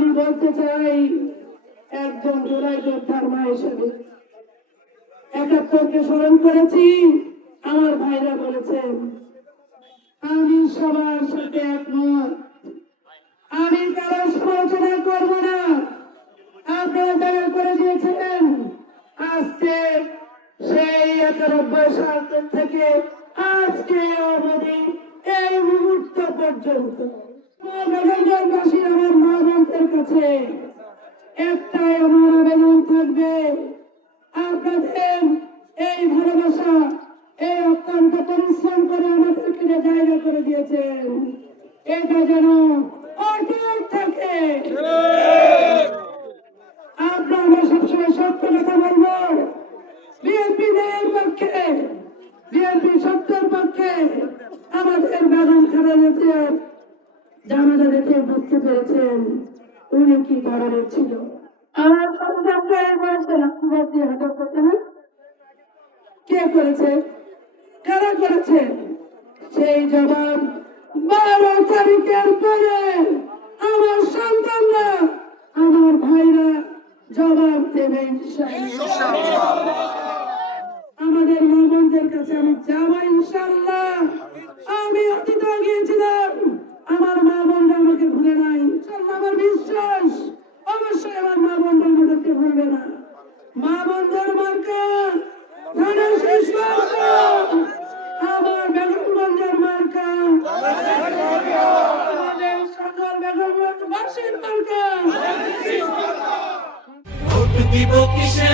বলতে চাই, একজন জোড়াই যোদ্ধার মা হিসেবে একাত্তরকে স্মরণ করেছি, আমার ভাইরা বলেছেন, আমি সবার সাথে একমত। আমি কারও সমালোচনা করব না। আপনারা জায়গা করে দিয়েছিলেন, আজকে সেই একানব্বই সাল থেকে আজকে অবধি এই মুহূর্ত পর্যন্ত। কাছে একটাই আমার আবেদন থাকবে। আপনাদের এই ভালোবাসা, এই অত্যন্ত পরিশ্রম করে আমাদেরকে জায়গা করে দিয়েছেন, এটা যেন অটুট থাকে। আমরা সবসময় সত্য কথা বলব বিএনপি ন্যায়ের পক্ষে, বিএনপি সত্যের পক্ষে আমাদের বেগম খালেদা জিয়ার জানাজা দেখে বুঝতে পেরেছেন উনি কি ধরনের ছিল? আমার সন্তানকে হঠাৎ করতে না কে করেছে? কারা করেছে? সেই জবাব বারো তারিখের পরে আমার সন্তানরা আমার ভাইরা জবাব দেবে। আমাদের মা কাছে আমি যাব ইনশাল্লাহ আমি অতীত গিয়েছিলাম আমার মা বোনরা আমাকে ভুলে নাই ইনশাল্লাহ আমার বিশ্বাস অবশ্যই আমার মা আমাদেরকে ভুলবে না। মা বন্ধুর মার্কা, ধানের শেষ মার্কা আমার বেগমগঞ্জের মার্কা, আমাদের সকল বেগমগঞ্জবাসীর মার্কা। ভোট দিব কিসে?